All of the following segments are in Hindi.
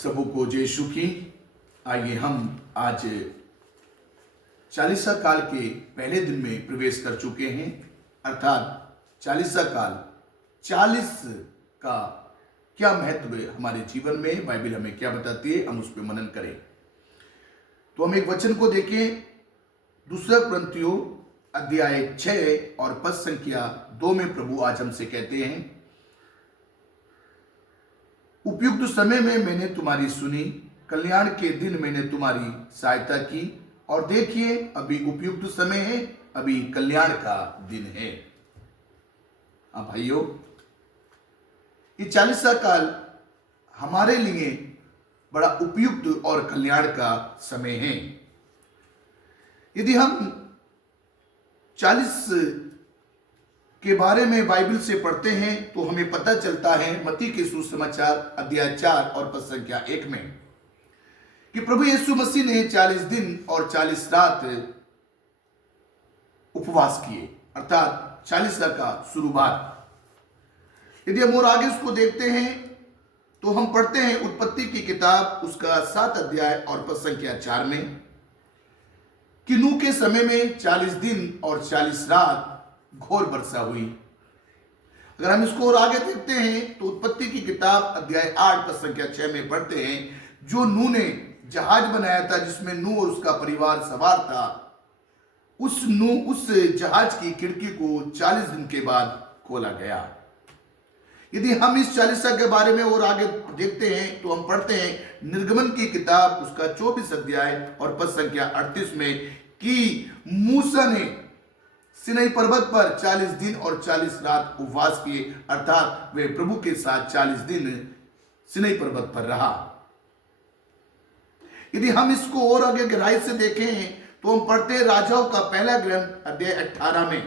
सबों को जय यीशु की। आइए हम आज चालीसा काल के पहले दिन में प्रवेश कर चुके हैं, अर्थात चालीसा काल 40 का क्या महत्व है हमारे जीवन में, बाइबल हमें क्या बताती है, हम उस पर मनन करें। तो हम एक वचन को देखें, दूसरा कुरिन्थियों अध्याय 6 और पद संख्या 2 में प्रभु आज हमसे कहते हैं, उपयुक्त समय में मैंने तुम्हारी सुनी, कल्याण के दिन मैंने तुम्हारी सहायता की, और देखिए अभी उपयुक्त समय है, अभी कल्याण का दिन है। हाँ भाइयों, ये 40 काल हमारे लिए बड़ा उपयुक्त और कल्याण का समय है। यदि हम 40 के बारे में बाइबल से पढ़ते हैं तो हमें पता चलता है मत्ती के सुसमाचार अध्याय 4 और पद संख्या 1 में कि प्रभु यीशु मसीह ने 40 दिन और 40 रात उपवास किए, अर्थात 40 का शुरुआत। यदि हम और आगे उसको देखते हैं तो हम पढ़ते हैं उत्पत्ति की किताब उसका 7 अध्याय और पद संख्या 4 में कि नूह के समय में 40 दिन और 40 रात घोर वर्षा हुई। अगर हम इसको और आगे देखते हैं तो उत्पत्ति की किताब अध्याय 8 पद संख्या 6 में पढ़ते हैं, जो नूह ने जहाज बनाया था जिसमें नूह और उसका परिवार सवार था, उस जहाज की खिड़की को 40 दिन के बाद खोला गया। यदि हम इस 40 के बारे में और आगे देखते हैं तो हम पढ़ते हैं निर्गमन की किताब उसका 24 अध्याय और पद संख्या 38 में कि मूसा ने सिनै पर्वत पर 40 दिन और 40 रात उपवास किए, अर्थात वे प्रभु के साथ 40 दिन सिनै पर्वत पर रहा। यदि हम इसको और आगे गहराई से देखें तो हम पढ़ते हैं राजाओं का पहला ग्रंथ अध्याय 18 में,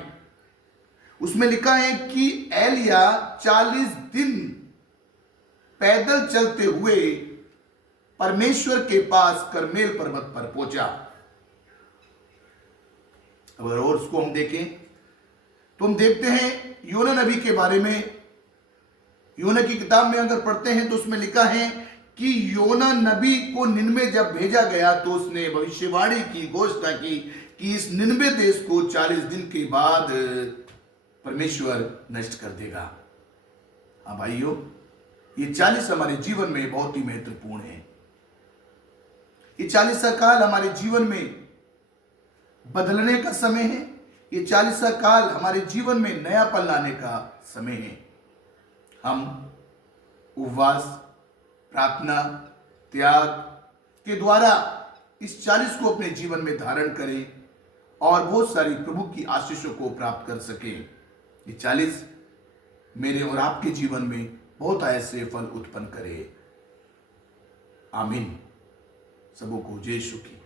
उसमें लिखा है कि एलिया 40 दिन पैदल चलते हुए परमेश्वर के पास करमेल पर्वत पर पहुंचा। अगर और उसको हम देखें तो हम देखते हैं योना नबी के बारे में। योना की किताब में अगर पढ़ते हैं तो उसमें लिखा है कि योना नबी को निनवे जब भेजा गया तो उसने भविष्यवाणी की, घोषणा की कि इस निनवे देश को 40 दिन के बाद परमेश्वर नष्ट कर देगा। हाँ भाइयों, ये 40 हमारे जीवन में बहुत ही महत्वपूर्ण है। ये 40 काल हमारे जीवन में बदलने का समय है। ये 40 काल हमारे जीवन में नयापन लाने का समय है। हम उपवास, प्रार्थना, त्याग के द्वारा इस 40 को अपने जीवन में धारण करें और बहुत सारी प्रभु की आशीषों को प्राप्त कर सकें। ये 40 मेरे और आपके जीवन में बहुत ऐसे फल उत्पन्न करे। आमीन। सबों को जय यीशु की।